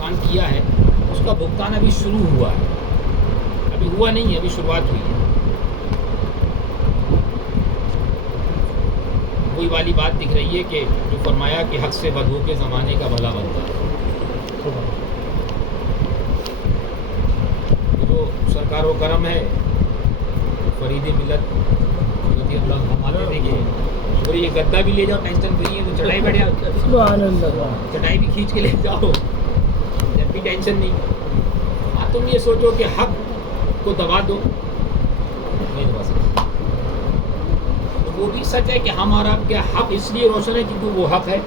نقصان کیا ہے اس کا بھگتان ابھی شروع ہوا ہے، ابھی ہوا نہیں ہے، ابھی شروعات ہوئی ہے. وہی والی بات دکھ رہی ہے کہ جو فرمایا کہ حق سے بد ہو کے زمانے کا بھلا بنتا ہے. تو سرکار و کرم ہے، فرید ملت رضی اللہ فرماتے تھے کہ اور یہ گدا بھی لے جاؤ ٹینشن فری ہے، تو چڑھائی بیٹھ جاؤ، سبحان اللہ، چڑھائی بھی کھینچ کے لے جاؤ، جب بھی ٹینشن نہیں. ہاں تم یہ سوچو کہ حق کو دبا دو، نہیں دبا سکتے. تو وہ بھی سچ ہے کہ ہمارا کیا حق اس لیے روشن ہے کیونکہ وہ حق ہے.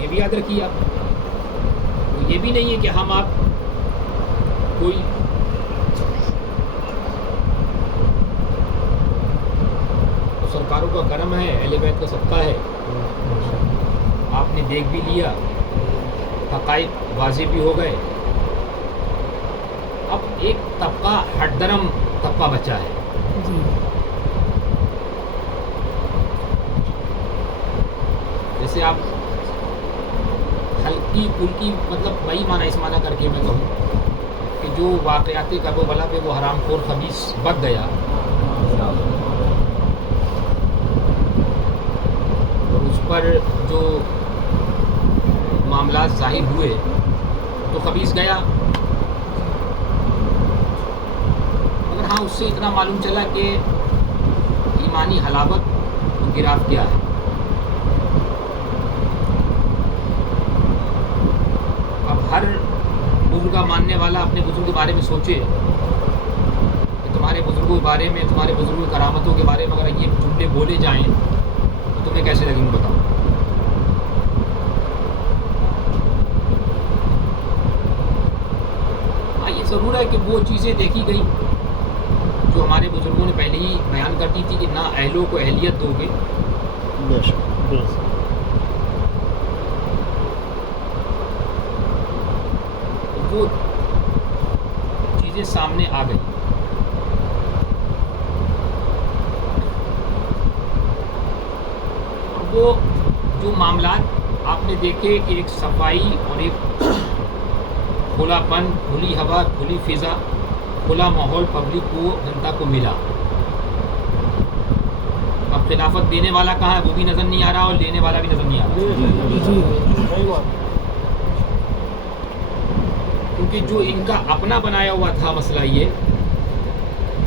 یہ بھی یاد رکھیے آپ، یہ بھی نہیں ہے کہ ہم آپ کوئی سرکاروں کا کرم ہے، اہل بیت کا صدقہ ہے، آپ نے دیکھ بھی لیا، حقائق واضح بھی ہو گئے. اب ایک طبقہ ہٹ درم طبقہ بچا ہے. جیسے آپ ہلکی پھلکی مطلب وہی معنی اس معنی کر کے میں کہوں کہ جو واقعات کرب و بلا پہ وہ حرام خور خبیث بک گیا اور اس پر جو معاملات ظاہر ہوئے تو خبیث گیا. مگر ہاں اس سے اتنا معلوم چلا کہ ایمانی حلاوت گراف کیا ہے. ہر بزرگ کا ماننے والا اپنے بزرگ کے بارے میں سوچے کہ تمہارے بزرگوں کے بارے میں، تمہارے بزرگوں کی کرامتوں کے بارے میں اگر یہ جملے بولے جائیں تو تمہیں کیسے لگیں گے بتاؤ. ہاں یہ ضرور ہے کہ وہ چیزیں دیکھی گئی جو ہمارے بزرگوں نے پہلے ہی بیان کر دی تھی کہ نہ اہلوں کو اہلیت دو گے وہ چیزیں سامنے آ گئی. اور وہ جو معاملات آپ نے دیکھے کہ ایک صفائی اور ایک کھلا پن، کھلی ہوا، کھلی فضا، کھلا ماحول پبلک کو، جنتا کو ملا. اب خلافت دینے والا کہاں ہے وہ بھی نظر نہیں آ رہا اور لینے والا بھی نظر نہیں آ رہا. کیونکہ جو ان کا اپنا بنایا ہوا تھا مسئلہ یہ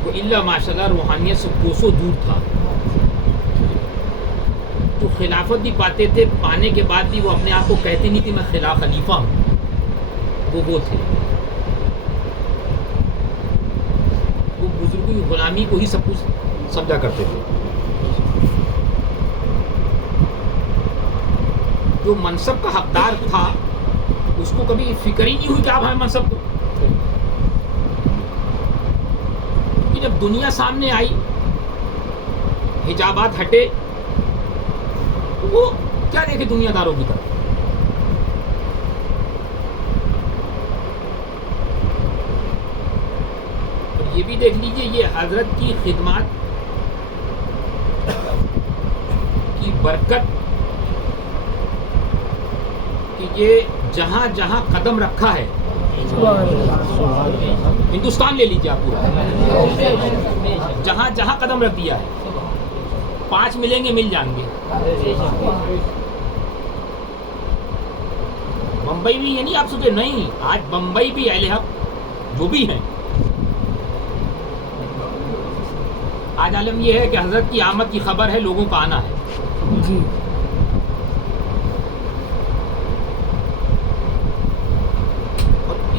وہ الا ماشاء اللہ روحانیت سے کوسوں دور تھا. جو خلافت بھی پاتے تھے، پانے کے بعد بھی وہ اپنے آپ کو کہتے نہیں تھے میں خلیفہ ہوں. وہ تھے وہ بزرگوں کی غلامی کو ہی سب کچھ سمجھا کرتے تھے. جو منصب کا حقدار تھا اس کو کبھی فکر ہی نہیں ہوئی کہ آپ ہمیں منصب دو. کہ جب دنیا سامنے آئی، حجابات ہٹے، تو وہ کیا دیکھے دنیا داروں کی طرف. اور یہ بھی دیکھ لیجئے یہ حضرت کی خدمات کی برکت کہ یہ جہاں جہاں قدم رکھا ہے، ہندوستان لے لیجیے آپ پورا، جہاں جہاں قدم رکھ دیا ہے 5 ملیں گے مل جائیں گے. بمبئی بھی یہ نہیں آپ سوچے نہیں، آج بمبئی بھی اہل حق جو بھی ہیں، آج عالم یہ ہے کہ حضرت کی آمد کی خبر ہے، لوگوں کا آنا ہے.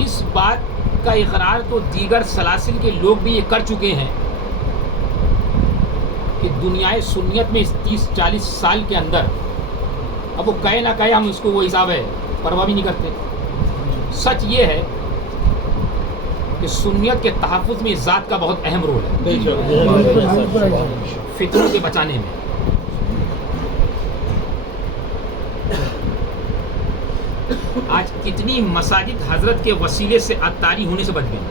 اس بات کا اقرار تو دیگر سلاسل کے لوگ بھی یہ کر چکے ہیں کہ دنیائے سنیت میں اس 30-40 سال کے اندر، اب وہ کہے نہ کہے ہم اس کو وہ حساب ہے پرواہ بھی نہیں کرتے. سچ یہ ہے کہ سنیت کے تحفظ میں اس ذات کا بہت اہم رول ہے، فتنوں کے بچانے میں. آج کتنی مساجد حضرت کے وسیلے سے عطاری ہونے سے بچ گئی،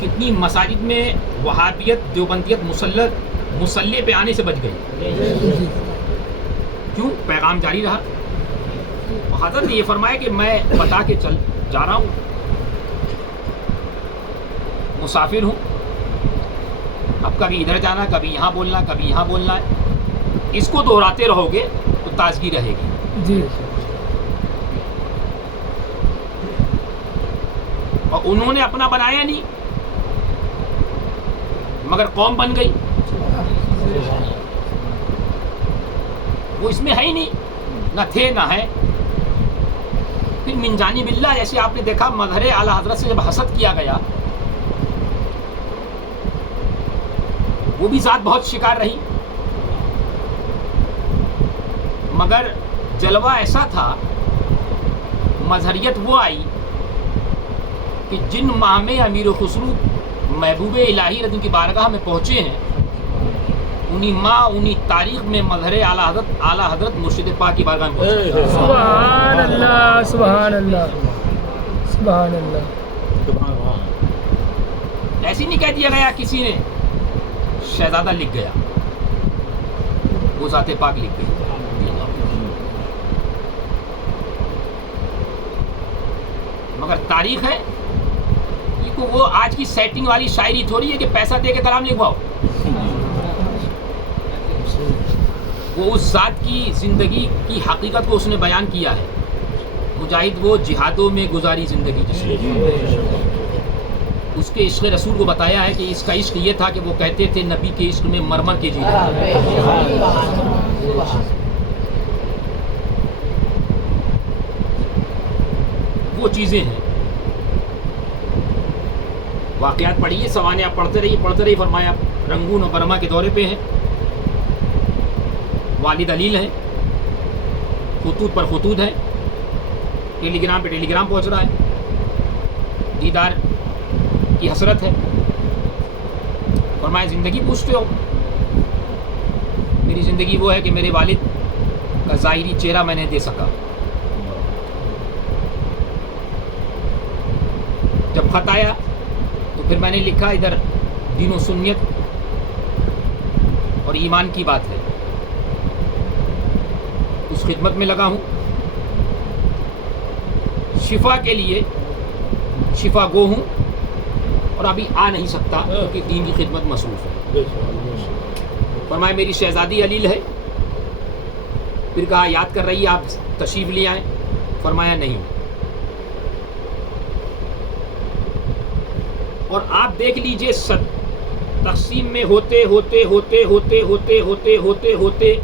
کتنی مساجد میں وہابیت، دیوبندیت مسلح پہ آنے سے بچ گئی. کیوں؟ پیغام جاری رہا. حضرت نے یہ فرمایا کہ میں بتا کے چل جا رہا ہوں، مسافر ہوں، اب کبھی ادھر جانا، کبھی یہاں بولنا، کبھی یہاں بولنا ہے. اس کو دہراتے رہو گے تو تازگی رہے گی. جی اور انہوں نے اپنا بنایا نہیں، مگر قوم بن گئی. وہ اس میں ہے ہی نہیں، نہ تھے نہ ہے. پھر من جانب اللہ، جیسے آپ نے دیکھا مظہر اعلی حضرت سے جب حسد کیا گیا، وہ بھی ذات بہت شکار رہی، مگر جلوہ ایسا تھا، مظہریت وہ آئی کہ جن ماہ میں امیر خسرو محبوب الہی رضی کی بارگاہ میں پہنچے ہیں، انہی ماہ انہی تاریخ میں مظہر اعلی حضرت مرشد پاک کی بارگاہ میں پہنچے. سبحان اللہ سبحان اللہ سبحان اللہ. ایسی نہیں کہہ دیا گیا کسی نے شہزادہ لکھ گیا، وہ ذات پاک لکھ گئی. مگر تاریخ ہے کہ وہ آج کی سیٹنگ والی شاعری تھوڑی ہے کہ پیسہ دے کے کلام لکھواؤ. وہ اس ذات کی زندگی کی حقیقت کو اس نے بیان کیا ہے. مجاہد وہ جہادوں میں گزاری زندگی جس نے، اس کے عشق رسول کو بتایا ہے کہ اس کا عشق یہ تھا کہ وہ کہتے تھے نبی کے عشق میں مرمر کے جینے. وہ چیزیں ہیں. واقعات پڑھیے، سوانح پڑھتے رہیے. فرمایا رنگون و برما کے دورے پہ ہیں، والد علیل ہیں، خطوط پر خطوط ہیں، ٹیلی گرام پہ ٹیلی گرام پہنچ رہا ہے، دیدار کی حسرت ہے. فرمایا زندگی پوچھتے ہو؟ میری زندگی وہ ہے کہ میرے والد کا ظاہری چہرہ میں نے دے سکا. جب خط آیا تو پھر میں نے لکھا ادھر دین و سنت اور ایمان کی بات ہے، اس خدمت میں لگا ہوں. شفا کے لیے شفا گو ہوں اور ابھی آ نہیں سکتا کیونکہ دین کی خدمت مصروف ہے. فرمایا میری شہزادی علیل ہے. پھر کہا یاد کر رہی ہے، آپ تشریف لے آئیں. فرمایا نہیں. اور آپ دیکھ لیجئے تقسیم میں ہوتے ہوتے ہوتے ہوتے ہوتے ہوتے ہوتے ہوتے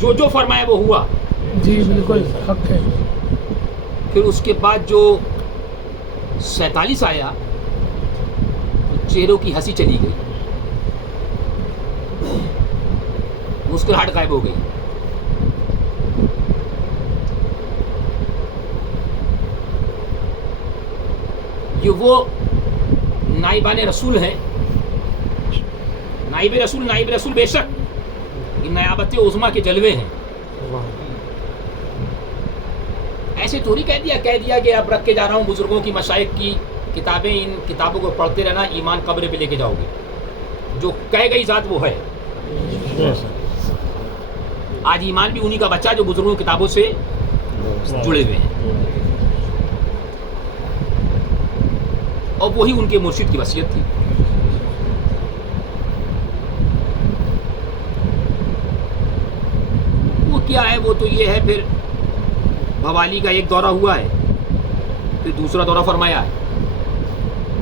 جو فرمایا وہ ہوا. جی بالکل حق ہے. پھر اس کے بعد جو 47 آیا تو چہروں کی ہنسی چلی گئی، مسکراہٹ غائب ہو گئی. یہ وہ نائبان رسول ہیں. نائب رسول بے شک یہ نیابت عظمیٰ کے جلوے ہیں. ایسے تھوڑی کہہ دیا کہ اب رکھ کے جا رہا ہوں بزرگوں کی مشائخ کی کتابیں، ان کتابوں کو پڑھتے رہنا، ایمان قبر پہ لے کے جاؤ گے. جو کہہ گئی ذات وہ ہے. آج ایمان بھی انہی کا بچہ جو بزرگوں کی کتابوں سے جڑے ہوئے ہیں، اور وہی ان کے مرشد کی وصیت تھی. وہ کیا ہے؟ وہ تو یہ ہے پھر بوالی کا ایک دورہ ہوا ہے، پھر دوسرا دورہ فرمایا ہے،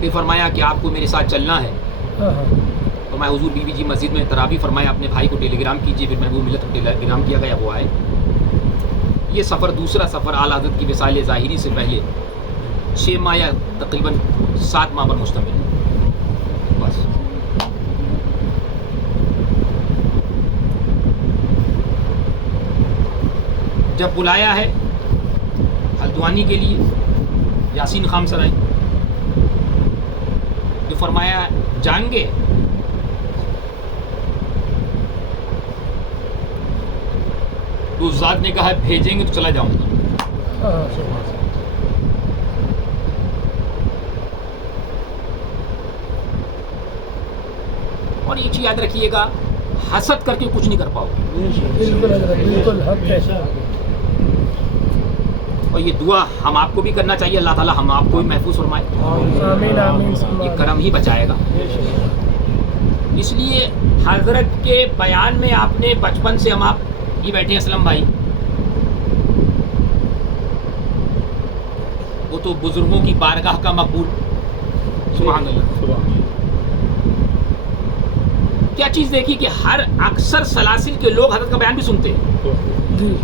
پھر فرمایا کہ آپ کو میرے ساتھ چلنا ہے. فرمایا حضور بی بی جی مسجد میں تراویح، فرمایا اپنے بھائی کو ٹیلی گرام کیجیے. پھر محبوب ملت کو ٹیلی گرام کیا گیا، وہ آئے. یہ سفر دوسرا سفر اعلیٰ حضرت کی وصال ظاہری سے پہلے 6 ماہ یا تقریباً 7 ماہ پر مشتمل ہے. بس جب بلایا ہے ہلدوانی کے لیے یاسین خام سرائی، جو فرمایا جائیں گے، تو اس ذات نے کہا بھیجیں گے تو چلا جاؤں گا. اور ایک چیز یاد رکھیے گا، حسد کر کے کچھ نہیں کر پاؤ. بالکل حضرت بالکل حق ہے. اور یہ دعا ہم آپ کو بھی کرنا چاہیے, اللہ تعالیٰ ہم آپ کو بھی محفوظ فرمائے, آمین آمین. یہ کرم ہی بچائے گا. اس لیے حضرت کے بیان میں آپ نے بچپن سے, ہم آپ یہ بیٹھے اسلم بھائی, وہ تو بزرگوں کی بارگاہ کا مقبول, سبحان اللہ. کیا چیز دیکھی کہ ہر اکثر سلاسل کے لوگ حضرت کا بیان بھی سنتے ہیں, جی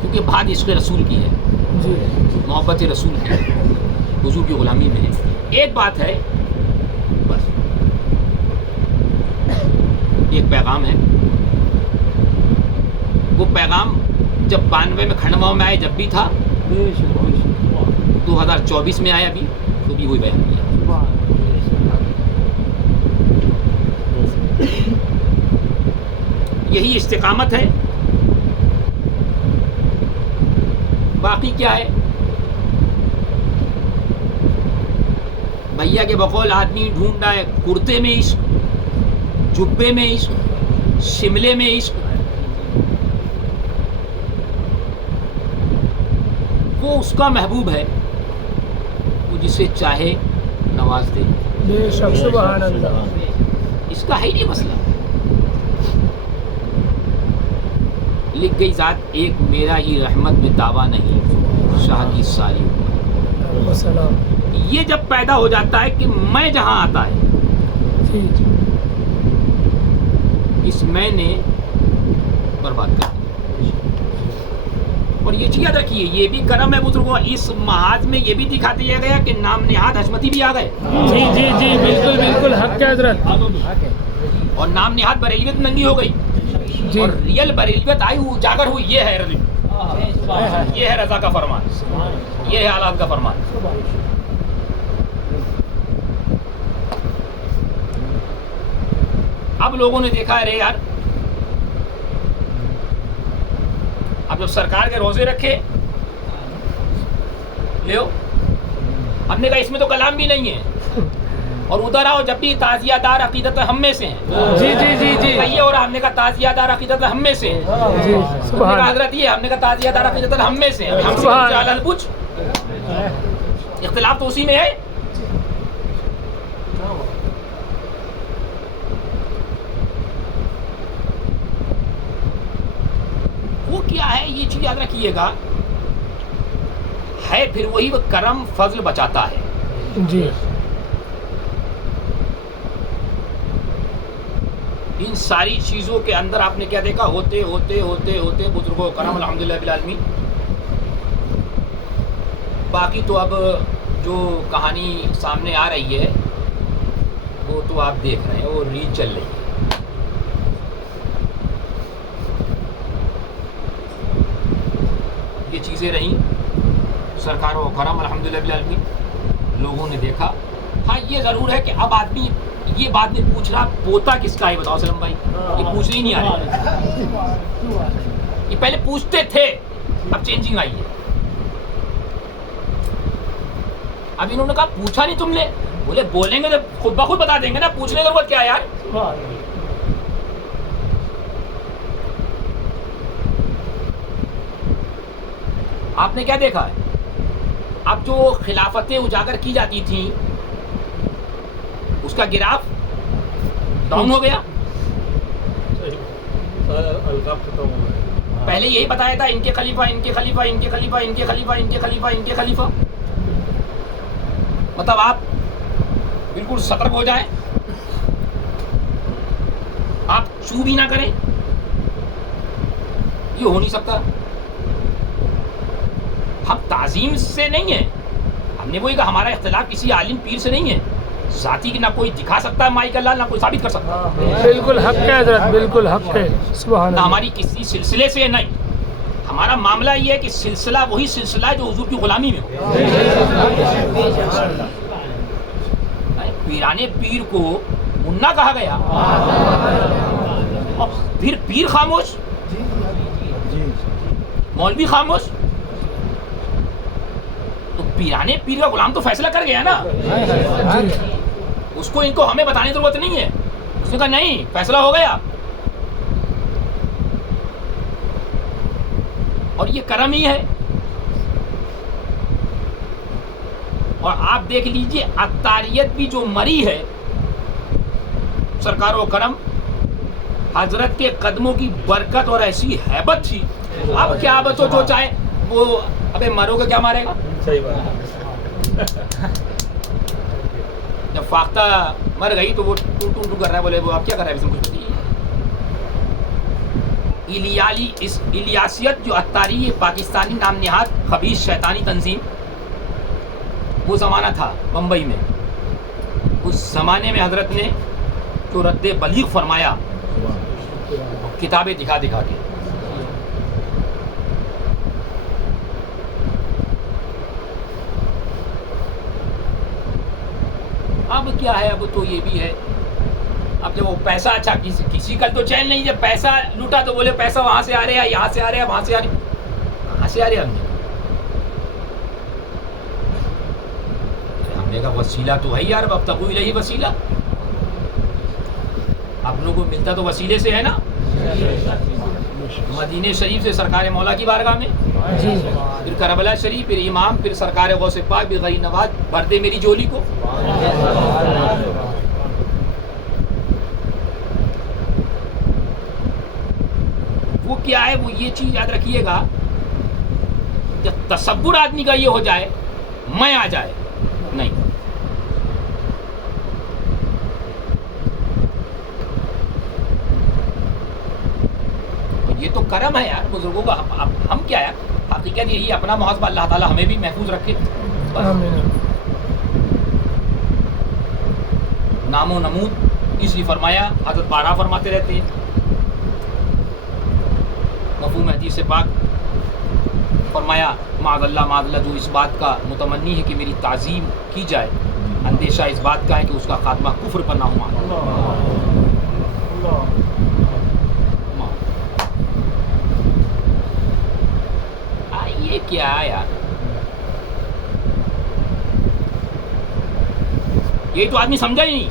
کیونکہ بات عشق رسول کی ہے, جی محبت رسول کی ہے, حضور کی غلامی میں ہے. ایک بات ہے بس, ایک پیغام ہے, وہ پیغام جب 92 میں کھنڈواؤں میں آئے جب بھی تھا, 2024 میں آیا بھی تو بھی وہی بیان کیا. یہی استقامت ہے. باقی کیا ہے, بھیا کے بقول آدمی ڈھونڈا ہے کرتے میں عشق, جبے میں عشق, شملے میں عشق, وہ اس کا محبوب ہے, وہ جسے چاہے نواز دے. بے شک سبحان اللہ. اس کا ہے ہی نہیں مسئلہ. لکھ گئی ذات ایک میرا ہی رحمت میں دعویٰ نہیں, شاہ کی ساری علیہ السلام. یہ جب پیدا ہو جاتا ہے کہ میں جہاں آتا ہے, جی اس میں نے برباد کر دیا. اور یہ چیز یاد رکھیے, یہ بھی کرم ہے بزرگوں, اس محاذ میں یہ بھی دکھا دیا گیا کہ نام نہاد حشمتی بھی آ گئے, جی جی جی بالکل بالکل حق ہے حضرت. اور نام نہاد بریلیت ننگی ہو گئی, جی اور ریئل بریلیت آئی اجاگر ہوئی. یہ ہے رضی, یہ ہے رضا کا فرمان, یہ ہے حالات کا فرمان. اب لوگوں نے دیکھا ارے یار, اب جب سرکار کے روزے رکھے لیو, ہم نے کہا اس میں تو کلام بھی نہیں ہے, اور ادھر آؤ جب بھی تازیہ دار عقیدت ہم میں سے ہیں. جی جی جی جی کہیے, اور ہم نے کہا تازیہ دار عقیدت ہم میں سے ہیں. جی ہم نے کہا سبحان حضرت یہ, ہم نے کہا تازیہ دار عقیدت ہم میں سے ہیں. ہم سے سبحان. پوچھ, اختلاف تو اسی میں ہے. وہ کیا ہے, یہ چیز یاد رکھیے گا, ہے پھر وہی وہ کرم فضل بچاتا ہے. جی ان ساری چیزوں کے اندر آپ نے کیا دیکھا, ہوتے ہوتے ہوتے ہوتے بزرگوں کرم الحمدللہ بالعالمین. باقی تو اب جو کہانی سامنے آ رہی ہے وہ تو آپ دیکھ رہے ہیں, وہ ریل چل رہی ہے. یہ چیزیں رہیں, سرکار و کرم الحمدللہ بالعالمین, لوگوں نے دیکھا. ہاں یہ ضرور ہے کہ اب آدمی یہ بات نہیں پوچھ رہا پوتا کس کا ہے, بتاؤ سلم بھائی, یہ پوچھنے ہی نہیں آ رہا. یہ پہلے پوچھتے تھے, اب چینجنگ آئی ہے. اب انہوں نے کہا پوچھا نہیں تم نے, بولے بولیں گے تو خود بخود بتا دیں گے نا, پوچھنے کی ضرورت کیا ہے یار. آپ نے کیا دیکھا ہے, اب جو خلافتیں اجاگر کی جاتی تھیں اس کا گراف ڈاؤن ہو گیا. پہلے یہی بتایا تھا ان کے خلیفہ, ان کے خلیفہ, ان کے خلیفہ, ان کے خلیفہ, ان کے خلیفہ, ان کے خلیفہ. مطلب آپ بالکل سترک ہو جائیں, آپ چو بھی نہ کریں, یہ ہو نہیں سکتا. ہم تعظیم سے نہیں ہیں, ہم نے وہی کہا ہمارا اختلاف کسی عالم پیر سے نہیں ہے. ذاتی کی نہ کوئی دکھا سکتا ہے مائی کا لال, نہ کوئی ثابت کر سکتا. بالکل حق ہے حضرت, بالکل حق ہے. سبحان نہ اللہ. ہماری کسی سلسلے سے نہیں. ہمارا معاملہ یہ ہے کہ سلسلہ وہی سلسلہ ہے جو حضور کی غلامی میں ہو. پیرانے پیر کو منا کہا گیا, اور پھر پیر خاموش, مولوی خاموش, تو پیرانے پیر کا غلام تو فیصلہ کر گیا نا. اس کو ان کو ہمیں بتانے کی ضرورت نہیں ہے. اس نے کہا نہیں فیصلہ ہو گیا. اور یہ کرم ہی ہے. اور آپ دیکھ لیجئے عطاریت بھی جو مری ہے سرکار و کرم حضرت کے قدموں کی برکت اور ایسی ہیبت تھی. اب کیا بچو جو چاہے وہ ابے مرو گے کیا مارے گا. صحیح بات. جب فاختہ مر گئی تو وہ ٹو ٹو ٹو کر رہا ہے. بولے وہ آپ کیا کر رہا ہے اس میں کچھ بتائیے. الیاسیت جو عطاری پاکستانی نام نہاد خبیث شیطانی تنظیم وہ زمانہ تھا بمبئی میں. اس زمانے میں حضرت نے جو رد بلیغ فرمایا کتابیں دکھا دکھا کے. اب کیا ہے, اب تو یہ بھی ہے. اب جب وہ پیسہ اچھا کسی کا تو چین نہیں. جب پیسہ لوٹا تو بولے پیسہ وہاں سے آ رہا ہے, یہاں سے آ رہا ہے, وہاں سے آ رہا ہے. کہاں سے آ رہے ہم نے کہا وسیلہ تو ہے یار, اب تک الیہ وسیلہ اپنوں کو ملتا تو وسیلے سے ہے نا. مدینہ شریف سے سرکار مولا کی بارگاہ میں, پھر کربلا شریف, پھر امام, پھر سرکار غوث پاک بھی غریب نواز بھر دے میری جولی کو. وہ کیا ہے, وہ یہ چیز یاد رکھیے گا, جب تصور آدمی کا یہ ہو جائے میں آ جائے نہیں. یہ تو کرم ہے یار بزرگوں کا. ہم کیا ہے حقیقت یہی اپنا محاسبہ اللہ تعالیٰ ہمیں بھی محفوظ رکھے. نام و نمود اس لیے فرمایا, حضرت بارہ فرماتے رہتے ہیں مفہوم حدیث سے پاک. فرمایا معاذ اللہ جو اس بات کا متمنی ہے کہ میری تعظیم کی جائے, اندیشہ اس بات کا ہے کہ اس کا خاتمہ کفر پر نہ ہوا. یہ کیا ہے یار, یہ تو آدمی سمجھا ہی نہیں.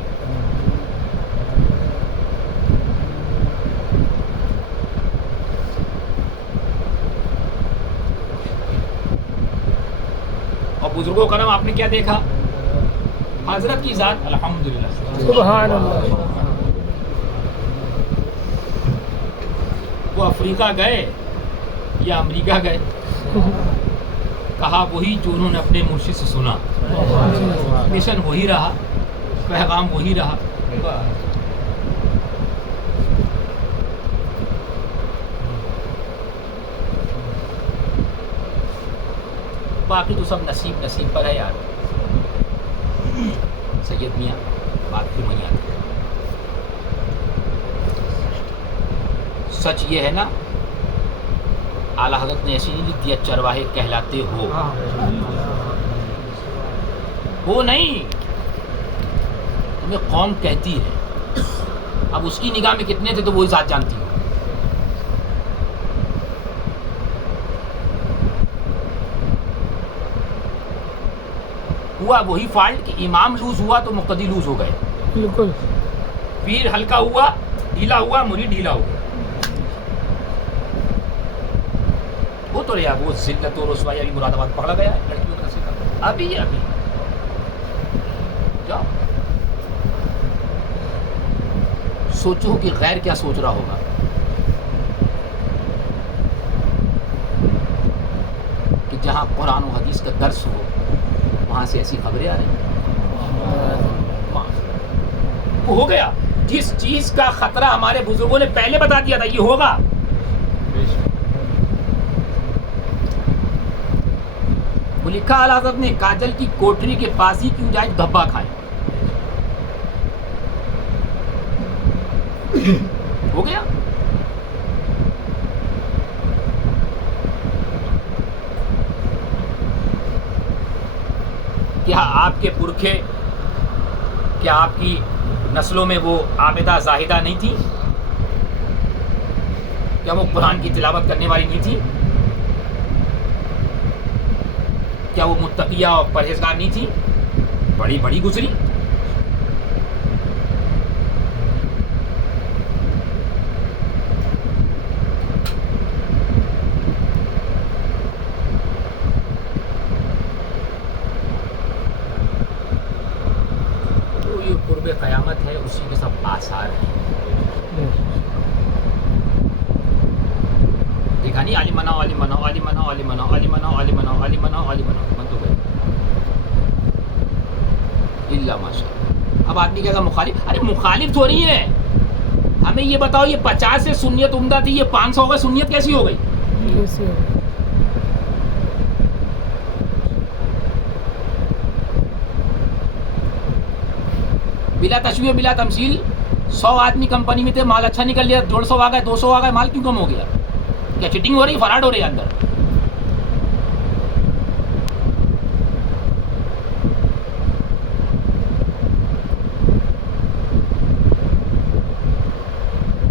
اور بزرگوں کا نام آپ نے کیا دیکھا, حضرت کی ذات الحمدللہ. سبحان اللہ. وہ افریقہ گئے یا امریکہ گئے, کہا وہی جو انہوں نے اپنے مرشد سے سنا, مشن وہی رہا, پیغام وہی رہا. باقی تو سب نصیب نصیب پر ہے یار. سید میاں بات کیوں نہیں آتی. سچ یہ ہے نا, اعلیٰ حضرت نے ایسی نہیں لکھ دیا چرواہے کہلاتے ہو نہیں, تمہیں قوم کہتی ہے. اب اس کی نگاہ میں کتنے تھے تو وہی ذات جانتی ہے. ہوا وہی فالٹ کہ امام لوز ہوا تو مقتدی لوز ہو گئے. بالکل. پیر ہلکا ہوا, ڈھیلا ہوا, مرید ڈھیلا ہو گیا. وہ تو رہا وہ ذلت و رسوائی. ابھی مراد آباد پکڑا گیا ہے لڑکیوں کا سکا, ابھی جاؤ سوچو کہ غیر کیا سوچ رہا ہوگا. کہ جہاں قرآن و حدیث کا درس ہو وہاں سے ایسی خبریں آ رہی ہیں. وہ ہو گیا. جس چیز کا خطرہ ہمارے بزرگوں نے پہلے بتا دیا تھا یہ ہوگا. وہ لکھا اعلیٰ حضرت نے, کاجل کی کوٹری کے پاس ہی کیوں جائے دھبا کھائیں. ہو گیا. کیا آپ کے پرکھے, کیا آپ کی نسلوں میں وہ عابدہ زاہدہ نہیں تھی؟ کیا وہ قرآن کی تلاوت کرنے والی نہیں تھی؟ کیا وہ متقیہ اور پرہیزگار نہیں تھی؟ بڑی بڑی گزری. نہیں عالم بناؤ عالم بناؤ عالم بناؤ عالم بناؤ عالم بناؤ عالم بناؤ عالم بناؤ عالم بناؤ بند ہو گئے اللہ ماشاء اللہ. اب آدمی کہے گا مخالف، ارے مخالف تو نہیں ہے، ہمیں یہ بتاؤ یہ 50 سے سنیت عمدہ تھی، یہ 500 ہو گئے، سنیت کیسی ہو گئی؟ کیسے ہو؟ بلا تشبیہ بلا تمثیل 100 آدمی کمپنی میں تھے، مال اچھا نکل لیا، 150 آ گئے، 200 آ گئے، مال کیوں کم ہو گیا؟ کیا چیٹنگ ہو رہی ہے، فراڈ ہو رہی ہے اندر؟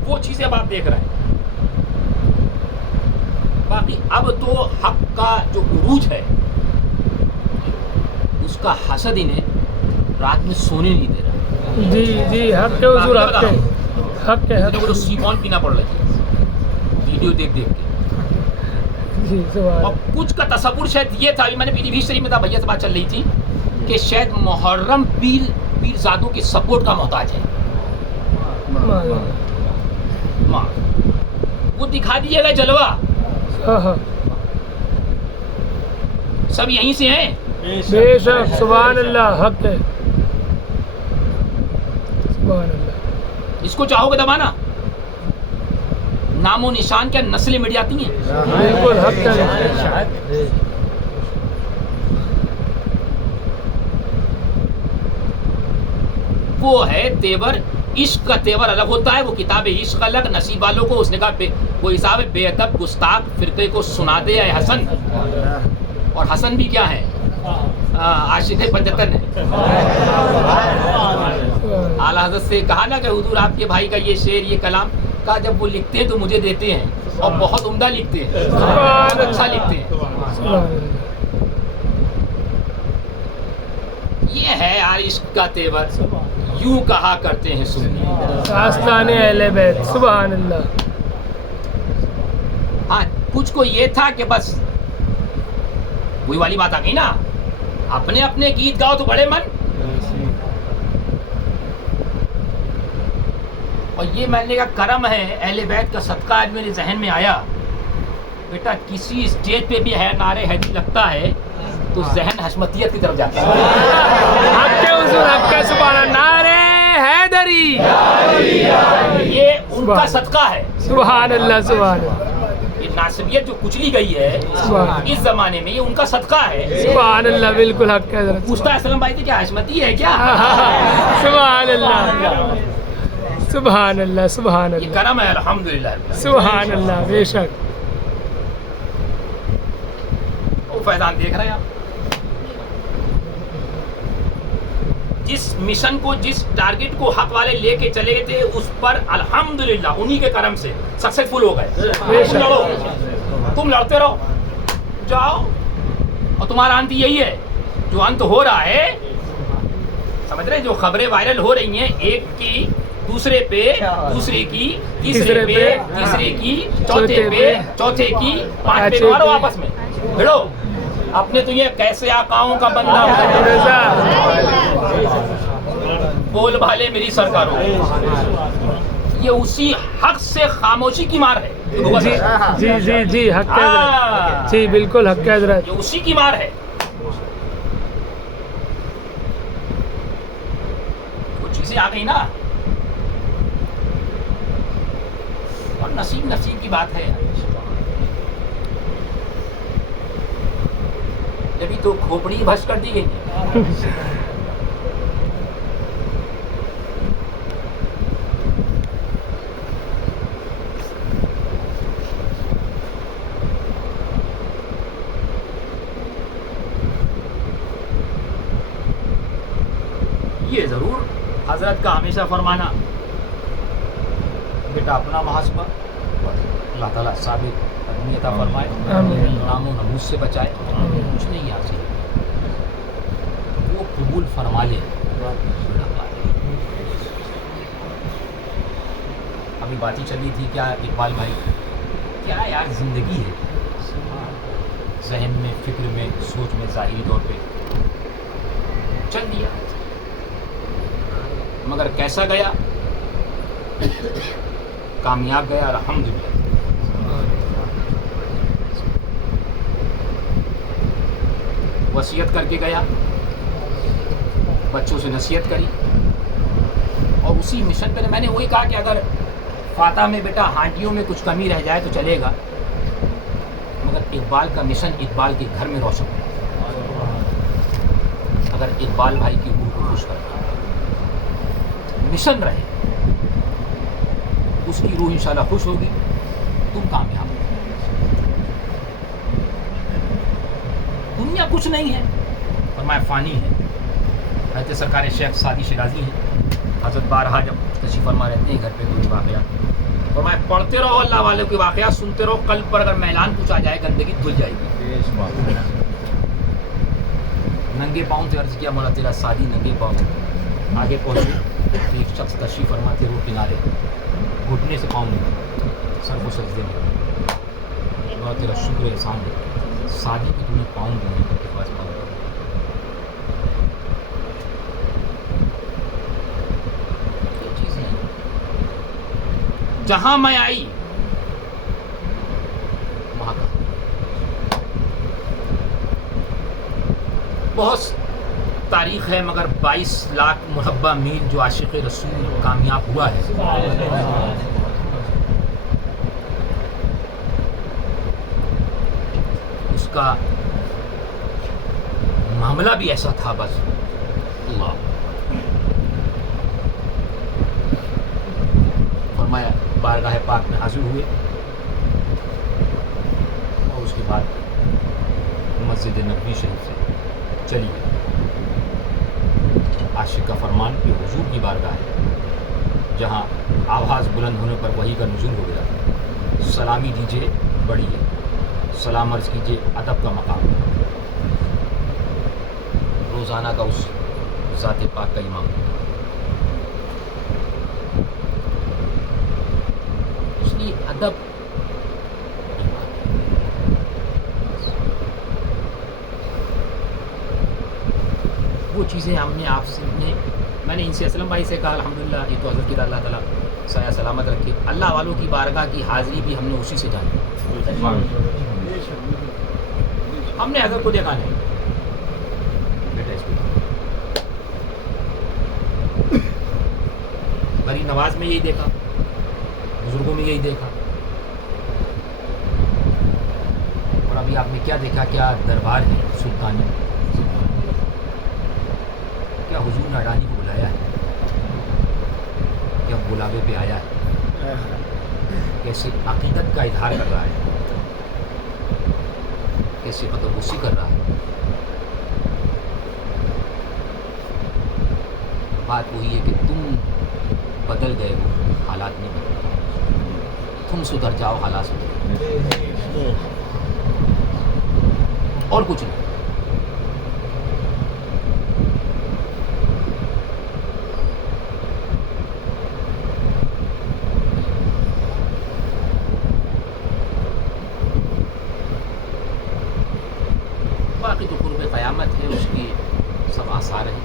وہ چیزیں اب آپ دیکھ رہے ہیں. باقی اب تو حق کا جو عروج ہے اس کا حسد انہیں رات میں سونے نہیں دے رہا. جی جی حق ہے حضور، حق ہے، حق ہے، حق وہ تو سیمون پینا پڑ رہا ہے ویڈیو دیکھ دیکھ کے. جی سبحان اور کچھ کا تصور شاید یہ تھا، ابھی میں نے پیلی بھی شریف میں تھا، بھیا سے بات چل رہی تھی کہ شاید محرم پیر زادوں کے سپورٹ کا محتاج ہے. اللہ. ماں وہ دکھا دیجیے گا جلوہ، ہاں ہاں سب یہیں سے ہیں. بے شک سبحان اللہ، حق ہے سبحان اللہ. اس کو چاہو گے دبانا، نام و نشان کیا نسلیں مٹ جاتی ہیں. بالکل حق ہے. وہ ہے تیور، عشق کا تیور الگ ہوتا ہے. وہ کتاب عشق الگ، نصیب والوں کو اس نے کہا وہ حساب بے ادب گستاخ فرقے کو سنا دے اے حسن. اور حسن بھی کیا ہے؟ عاشق 75 ہے. اعلیٰ حضرت سے کہا نا کہ حضور آپ کے بھائی کا یہ شعر یہ کلام، کہا جب وہ لکھتے ہیں تو مجھے دیتے ہیں، اور بہت عمدہ لکھتے ہیں، بہت اچھا لکھتے ہیں. یہ ہے یار عشق کا تیور، یوں کہا کرتے ہیں سنی. آستان اہل بیت سبحان اللہ. ہاں کچھ کو یہ تھا کہ بس وہی والی بات آ گئی نا، اپنے اپنے گیت گاؤ تو بڑے من. اور یہ میں نے کہا کرم ہے اہل بیت کا صدقہ. آج میرے ذہن میں آیا بیٹا کسی اسٹیج پہ بھی ہے نعرے حیدری لگتا ہے تو ذہن حشمتیت کی طرف جاتا ہے. حق ہے حضور، حق ہے سبحان اللہ. نعرے حیدری، یہ ان کا صدقہ ہے. سبحان اللہ سبحان اللہ یہ ناصبیت جو کچلی گئی ہے اس زمانے میں، یہ ان کا صدقہ ہے. سبحان اللہ. بالکل حق ہے حضرت. پوچھتا ہے اسلم بھائی سے کیا حشمتی ہے کیا؟ سبحان اللہ سبحان اللہ سبحان یہ اللہ کرم ہے الحمدللہ. سبحان اللہ. بے شک وہ فیضان دیکھ رہے ہیں آپ، جس مشن کو جس ٹارگٹ کو حق والے لے کے چلے گئے تھے اس پر الحمدللہ انہی کے کرم سے سکسیسفل ہو گئے. تم لڑو، تم لڑتے رہو، جاؤ، اور تمہارا انت یہی ہے جو انت ہو رہا ہے. سمجھ رہے جو خبریں وائرل ہو رہی ہیں، ایک کی دوسرے پہ، دوسرے کی تیسرے پہ، تیسرے کی چوتھے پہ، چوتھے کی پانچ پہ، مارو آپس میں بھیڑو. اپنے تو یہ کیسے آقاؤں کا بندہ بول بھالے میری سرکاروں، یہ اسی حق سے خاموشی کی مار ہے. جی جی جی جی حق ہے حضرت. جی بالکل حق ہے حضرت. یہ اسی کی مار ہے. وہ چیزیں آ گئی نا، اور نصیب کی بات ہے. جبھی تو کھوپڑی بھس کر دی گئی. یہ ضرور حضرت کا ہمیشہ فرمانا بیٹا اپنا محاسبہ اللہ تعالیٰ ثابت قدمی عطا فرمائے، نام و نموز سے بچائے، کچھ نہیں آپ سے وہ قبول فرما لے. ابھی بات ہی چلی تھی کیا اقبال بھائی، کیا یار زندگی ہے، ذہن میں، فکر میں، سوچ میں، ظاہری طور پہ چل دیا، مگر کیسا گیا؟ کامیاب گیا الحمدللہ. وصیت کر کے گیا, بچوں سے نصیحت کری, اور اسی مشن پہ میں نے وہی کہا کہ اگر فاتح میں بیٹا ہانڈیوں میں کچھ کمی رہ جائے تو چلے گا, مگر اقبال کا مشن اقبال کے گھر میں روشن ہو. اگر اقبال بھائی کی روح کو خوش کرتا مشن رہے, اس کی روح انشاءاللہ خوش ہوگی, تم کامیاب ہو. دنیا کچھ نہیں ہے, فرمایا فانی ہے. حضرت سرکار شیخ سعدی شیرازی ہیں, حضرت بارہا جب تشریف فرما رہتے ہیں گھر پہ تو واقعات فرمایا پڑھتے رہو اللہ والوں کے واقعات, سنتے رہو, قلب پر اگر میلان کچھ آ جائے گندگی دھل جائے گی. ننگے پاؤں سے عرض کیا مولا تیرا سعدی ننگے پاؤں. آگے پہنچے ایک شخص تشریف فرماتے رو کنارے, گھٹنے سے پاؤں نہیں, سر کو سجدے میں, مولا تیرا شکر احسان ہے سعدی کی تم نے پاؤں دیے کے پاس پاؤں. یہ چیز نہیں, جہاں میں آئی وہاں کا بہت تاریخ ہے, مگر 22 لاکھ مربع میل جو عاشق رسول کامیاب ہوا ہے, اس کا معاملہ بھی ایسا تھا. بس اللہ فرمایا بارگاہ پاک میں حاضر ہوئے, اور اس کے بعد مسجد نبوی شریف سے چلی گئی. عاشق کا فرمان کہ حضور کی بارگاہ ہے, جہاں آواز بلند ہونے پر وحی کا نزول ہو گیا. سلامی دیجیے, بڑھیے, سلام عرض کیجیے, ادب کا مقام روزانہ کا اس ذات پاک کا امام. اس لیے ادب وہ چیزیں ہم نے آپ سے میں نے ان سے اسلم بھائی سے کہا الحمدللہ, یہ تو حضرت کی اللہ تعالیٰ سایہ سلامت رکھے. اللہ والوں کی بارگاہ کی حاضری بھی ہم نے اسی سے جانی. ہم نے حضرت کو دیکھا نہیں, بیٹا اس کو بری نواز میں یہی دیکھا, بزرگوں میں یہی دیکھا, اور ابھی آپ نے کیا دیکھا, کیا دربار ہے سلطانی, کیا حضور نے اڈانی کو بلایا ہے, کیا بلاوے پہ آیا ہے, کیسے عقیدت کا اظہار کر رہا ہے, کیسے قدربوسی کر رہا ہے. بات وہی ہے کہ تم بدل گئے ہو, حالات نہیں بدلے, تم سدھر جاؤ, حالات سدھر, اور کچھ نہیں. باقی تو قرب قیامت ہے, اس کی سب آثار ہیں.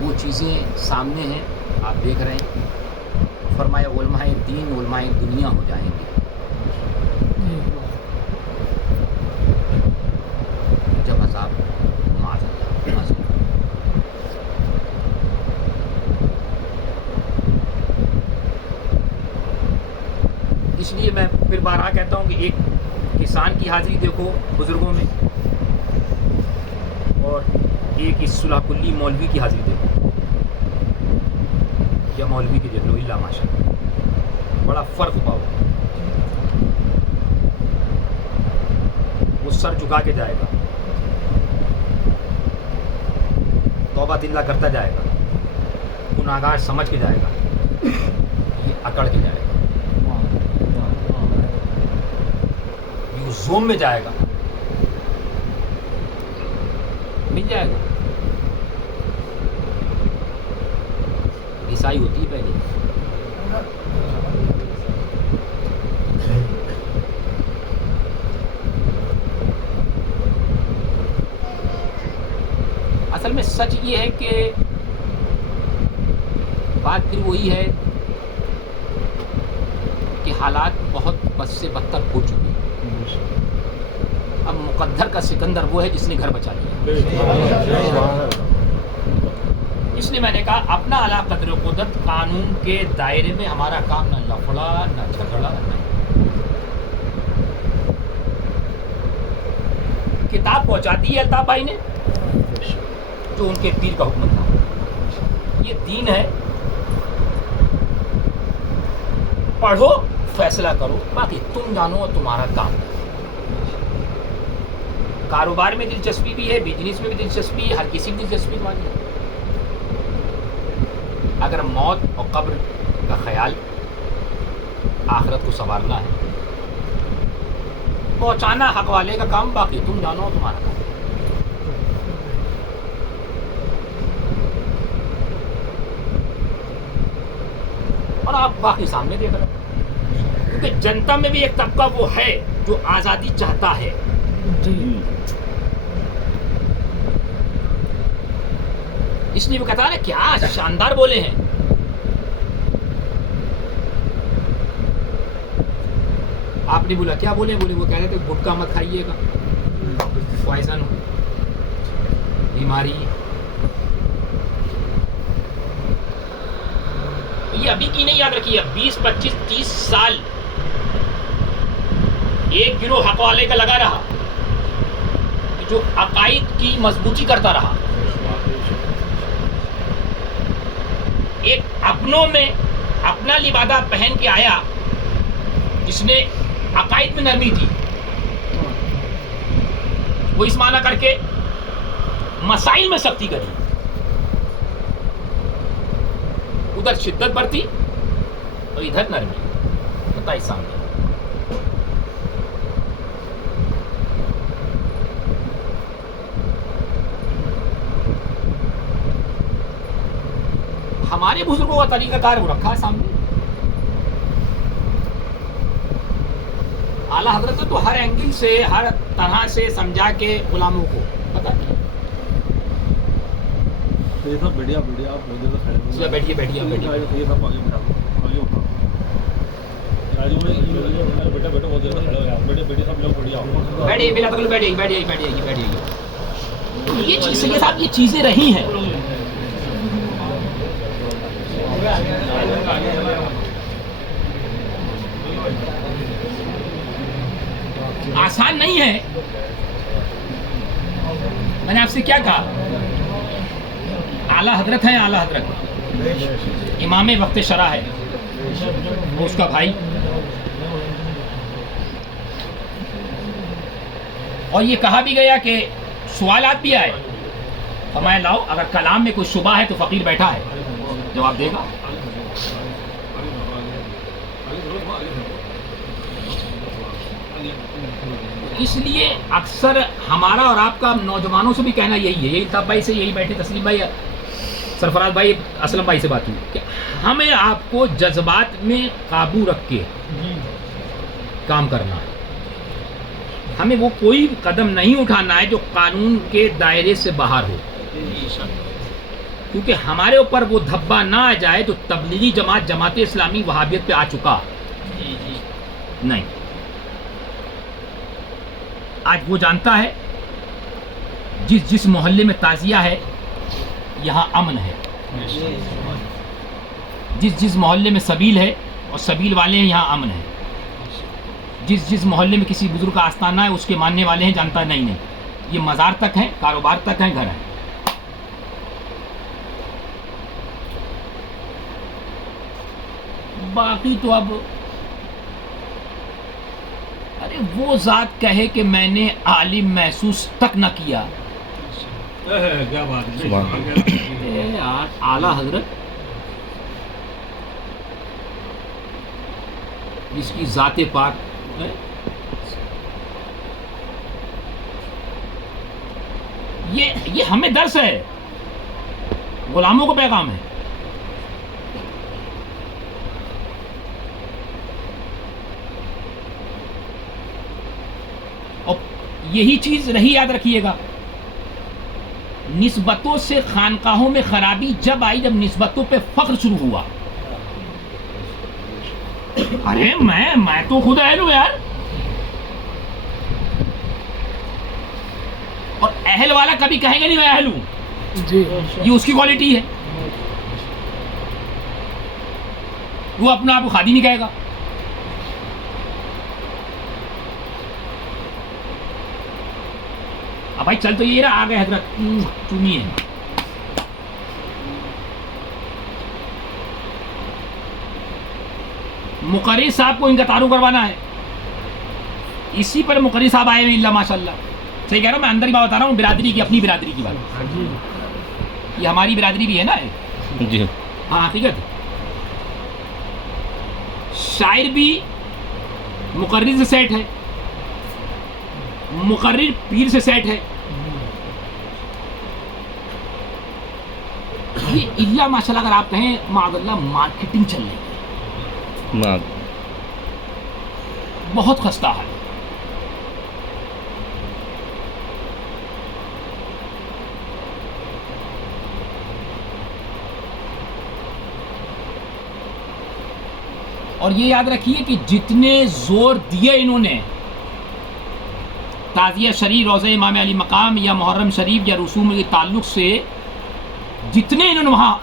وہ چیزیں سامنے ہیں, آپ دیکھ رہے ہیں. فرمایا علماء دین علماء دنیا ہو جائیں گے جب عذاب معاذ اللہ. اس لیے میں پھر بارہا کہتا ہوں کہ ایک کسان کی حاضری دیکھو بزرگوں میں, اور ایک اس صلح کلی مولوی کی حاضری دیکھو, یا مولوی کی دیکھ لو, اللہ ماشاء اللہ, بڑا فرق پاؤ. وہ سر جھکا کے جائے گا, توبہ اللہ کرتا جائے گا, گناہگار سمجھ کے جائے گا, یہ اکڑ کے جائے گا, یہ زوم میں جائے گا, مل جائے گا. عیسائی ہوتی ہے پہلے, اصل میں سچ یہ ہے کہ بات پھر وہی ہے کہ حالات بہت بد سے بدتر ہو چکے ہیں. اب مقدر کا سکندر وہ ہے جس نے گھر بچا لیا. اس لیے میں نے کہا اپنا اعلیٰ قدر و قدرت قانون کے دائرے میں ہمارا کام نہ لفڑا نہ جھگڑا نہ. کتاب پہنچا دی ہے الطاف بھائی نے جو ان کے پیر کا حکم تھا. یہ دین ہے, پڑھو فیصلہ کرو, باقی تم جانو اور تمہارا کام. کاروبار میں دلچسپی بھی ہے, بزنس میں بھی دلچسپی ہے, ہر کسی کی دلچسپی مانی ہے. اگر موت اور قبر کا خیال, آخرت کو سنوارنا ہے, پہنچانا حق والے کا کام, باقی تم جانو تمہارا کام. اور آپ باقی سامنے دیکھ رہے ہیں, کیونکہ جنتا میں بھی ایک طبقہ وہ ہے جو آزادی چاہتا ہے. اس لیے وہ کہتا ہے کیا شاندار بولے ہیں. آپ نے بولا کیا بولے, بولے وہ کہہ رہے تھے گٹکا مت کھائیے گا, پوائزن بیماری. یہ ابھی کی نہیں, یاد رکھیے 20 25 30 سال ایک گروہ حق والے کا لگا رہا جو عقائد کی مضبوطی کرتا رہا. ایک اپنوں میں اپنا لبادہ پہن کے آیا جس نے عقائد میں نرمی تھی, وہ اس معنی کر کے مسائل میں سختی کری, ادھر شدت برتی اور ادھر نرمی. بتائیے سامنے ہمارے بزرگوں کا طریقہ کار وہ رکھا ہے سامنے. اعلیٰ حضرت تو ہر اینگل سے ہر طرح سے سمجھا کے غلاموں کو پتا نہیں. بڑھیا بڑھیا آپ بیٹھیے بیٹھیے بیٹھیے بیٹھیے بلا تک بیٹھیے بیٹھیے بیٹھیے بیٹھیے. یہ چیزیں یہ صاحب یہ چیزیں رہی ہیں. آسان نہیں ہے. میں نے آپ سے کیا کہا, اعلیٰ حضرت ہیں, اعلیٰ حضرت امام وقت شرع ہے, وہ اس کا بھائی, اور یہ کہا بھی گیا کہ سوالات بھی آئے, فرمایا لاؤ اگر کلام میں کوئی شبہ ہے تو فقیر بیٹھا ہے جواب دے گا. اس لیے اکثر ہمارا اور آپ کا نوجوانوں سے بھی کہنا یہی ہے, یہی الطاف بھائی سے, یہی بیٹھے تسلیم بھائی, سرفراز بھائی, اسلم بھائی سے بات ہوئی کہ ہمیں آپ کو جذبات میں قابو رکھ کے کام کرنا ہے. ہمیں وہ کوئی قدم نہیں اٹھانا ہے جو قانون کے دائرے سے باہر ہو, کیونکہ ہمارے اوپر وہ دھبا نہ آ جائے تو تبلیغی جماعت, جماعت اسلامی وہابیت پہ آ چکا نہیں. آج وہ جانتا ہے جس محلے میں تعزیہ ہے یہاں امن ہے, جس محلے میں سبیل ہے اور سبیل والے ہیں یہاں امن ہے, جس محلے میں کسی بزرگ کا آستانہ ہے اس کے ماننے والے ہیں جانتا نہیں, یہ مزار تک ہیں, کاروبار تک ہیں, گھر ہیں. باقی تو اب ارے وہ ذات کہے کہ میں نے عالم محسوس تک نہ کیا. کیا بات ہے, اعلیٰ حضرت جس کی ذات پاک ہے, یہ ہمیں درس ہے, غلاموں کو پیغام ہے. اور یہی چیز رہی, یاد رکھیے گا, نسبتوں سے خانقاہوں میں خرابی جب آئی جب نسبتوں پہ فخر شروع ہوا. ارے میں تو خود اہل ہوں یار. اور اہل والا کبھی کہے گا نہیں میں اہل ہوں, جی یہ اس کی کوالٹی ہے. وہ اپنا آپ کو خادی نہیں کہے گا. اب بھائی چل تو یہ رہا, آ گئے حضرت چومی ہے. مقرری صاحب کو ان کا تعارف کروانا ہے. اسی پر مقرری صاحب آئے ہوئے, اللہ ماشاء اللہ. صحیح کہہ رہا ہوں میں, اندر کی بات بتا رہا ہوں, برادری کی, اپنی برادری کی بات. یہ ہماری برادری بھی ہے نا. جی ہاں حقیقت. شاعر بھی مقرر سے سیٹ ہے, مقرر پیر سے سیٹ ہے. یہ اللہ ماشاء اللہ اگر آپ کہیں معاذ اللہ مارکیٹنگ چل رہی ہے, ماں بہت خستہ ہے. اور یہ یاد رکھیے کہ جتنے زور دیے انہوں نے تعزیہ شریف, روضہ امام علی مقام یا محرم شریف یا رسوم کے تعلق سے, جتنے انہوں نے وہاں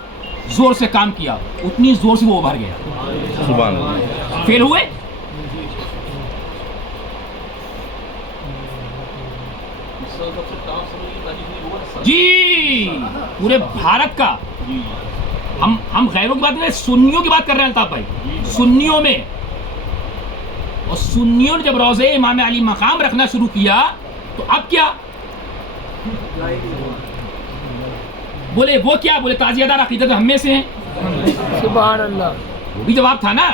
زور سے کام کیا, اتنی زور سے وہ ابھر گیا. سبحان اللہ. فیل ہوئے. جی پورے بھارت کا. ہم غیروں کی بات نہیں, سنیوں کی بات کر رہے ہیں الطاف بھائی. سنیوں میں, اور سنیوں نے جب روضہ امام علی مقام رکھنا شروع کیا تو اب کیا بولے, وہ کیا بولے, تعزیہ دار عقیدت ہم میں سے ہیں. سبحان اللہ. وہ بھی جواب تھا نا.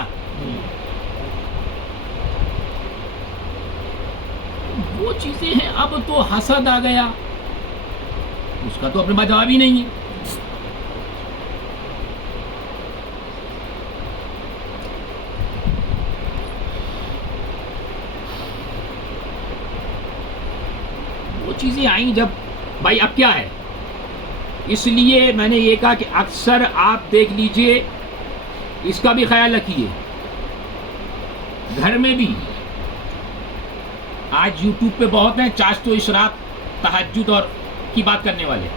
وہ چیزیں ہیں. اب تو حسد آ گیا, اس کا تو اپنے پاس جواب ہی نہیں ہے. وہ چیزیں آئیں جب بھائی. اب کیا ہے, اس لیے میں نے یہ کہا کہ اکثر آپ دیکھ لیجئے, اس کا بھی خیال رکھیے. گھر میں بھی آج یوٹیوب پہ بہت ہیں چاشت و اشراق, تہجد اور کی بات کرنے والے,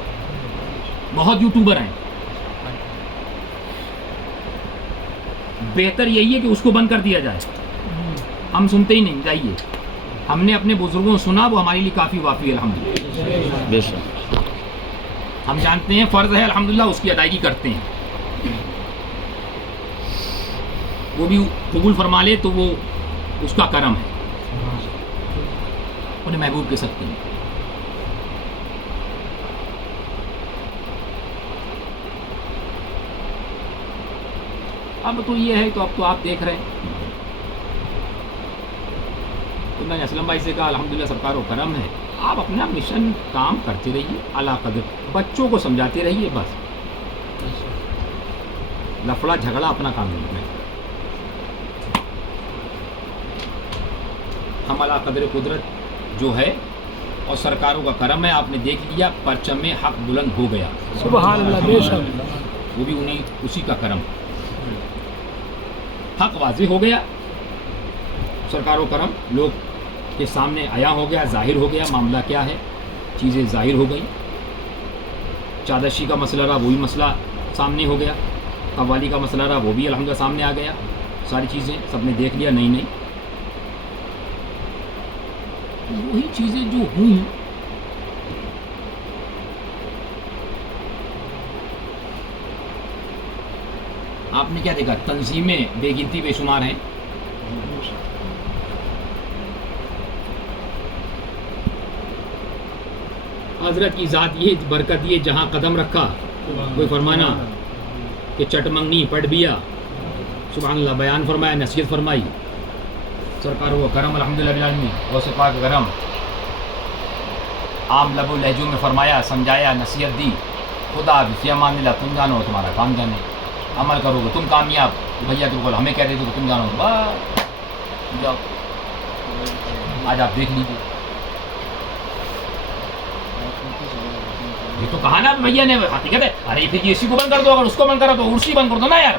بہت یوٹیوبر ہیں. بہتر یہی ہے کہ اس کو بند کر دیا جائے. ہم سنتے ہی نہیں. جائیے, ہم نے اپنے بزرگوں سے سنا, وہ ہمارے لیے کافی وافی ہے الحمدللہ. بے شک. ہم جانتے ہیں فرض ہے الحمدللہ, اس کی ادائیگی کرتے ہیں. وہ بھی قبول فرما لے تو وہ اس کا کرم ہے, انہیں محبوب کہہ سکتے ہیں. اب تو یہ ہے, تو اب تو آپ دیکھ رہے ہیں. تو میں نے اسلم بھائی سے کہا الحمدللہ سرکار و کرم ہے, آپ اپنا مشن کام کرتے رہیے اعلیٰ قدر, بچوں کو سمجھاتے رہیے بس. لفڑا جھگڑا اپنا کام نہیں ہے. ہم اعلیٰ قدر قدرت جو ہے اور سرکاروں کا کرم ہے, آپ نے دیکھ لیا پرچم حق بلند ہو گیا. سبحان اللہ. بے شک. وہ بھی اسی کا کرم. حق واضح ہو گیا, سرکار و کرم لوگ کے سامنے آیا ہو گیا, ظاہر ہو گیا. معاملہ کیا ہے, چیزیں ظاہر ہو گئی. چادشی کا مسئلہ رہا, وہی مسئلہ سامنے ہو گیا. قوالی کا مسئلہ رہا, وہ بھی الحمدللہ سامنے آ گیا. ساری چیزیں سب نے دیکھ لیا. نہیں وہی چیزیں جو ہوئی, آپ نے کیا دیکھا, تنظیمیں بے گنتی بے شمار ہیں. حضرت کی ذات یہ برکت یہ, جہاں قدم رکھا کوئی فرمانا کہ چٹ منگنی پڑھ بیا. سبحان اللہ. بیان فرمایا, نصیحت فرمائی. سرکار وہ کرم الحمدللہ بالعالمین. غوث پاک کرم عام لب و لہجوں میں فرمایا, سمجھایا, نصیحت دی. خدا بھی فی امان اللہ, تم جانو تمہارا کام جانے, عمل کرو گے تم کامیاب. بھیا تم کو ہمیں کہہ رہے تھے کہ تم جانو, بس جاؤ. آج آپ دیکھ لیجیے, یہ تو کہا نا بھیا نے, حقیقت ہے. ارے پھر اسی کو بند کر دو, اگر اس کو بند کرو تو اسی بند کر دو نا یار.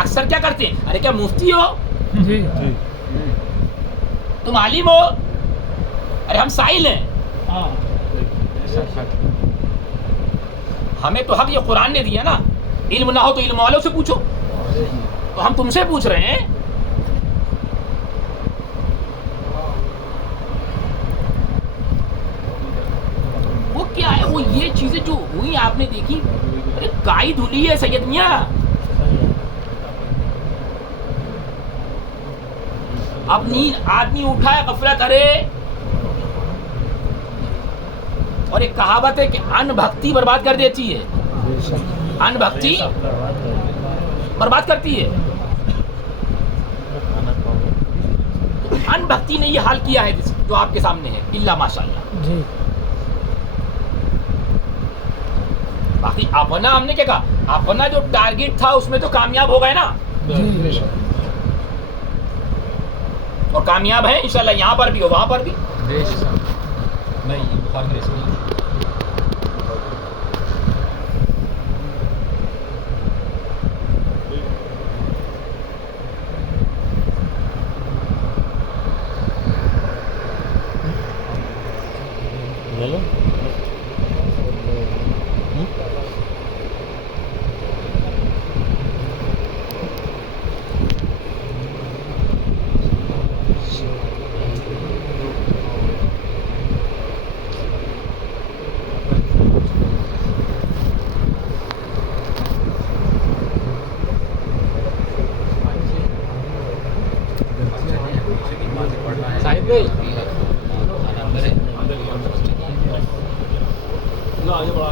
اکثر کیا کرتے ہیں, ارے کیا مفتی ہو, جی تم عالم ہو, ارے ہم سائل ہیں. ہمیں تو حق یہ قرآن نے دیا نا, علم نہ ہو تو علم والوں سے پوچھو, تو ہم تم سے پوچھ رہے ہیں. وہ کیا ہے, وہ یہ چیزیں جو ہوئی آپ نے دیکھی, ارے کائی دھلی ہے سید میاں. اب نیند آدمی اٹھا ہے غفلت, ارے اور ایک کہاوت ہے کہ ان بھکتی برباد کر دیتی ہے, ان بھکتی برباد کرتی ہے. ان بھکتی نے یہ حال کیا ہے جو آپ کے سامنے ہے, الا ماشاء اللہ. جی باقی اپنا ہم نے کیا کہا, اپنا جو ٹارگیٹ تھا اس میں تو کامیاب ہو گئے نا, اور کامیاب ہے انشاءاللہ, یہاں پر بھی ہو وہاں پر بھی. نہیں بخار کی ریسیپی صاحب بھائی آگے بڑھا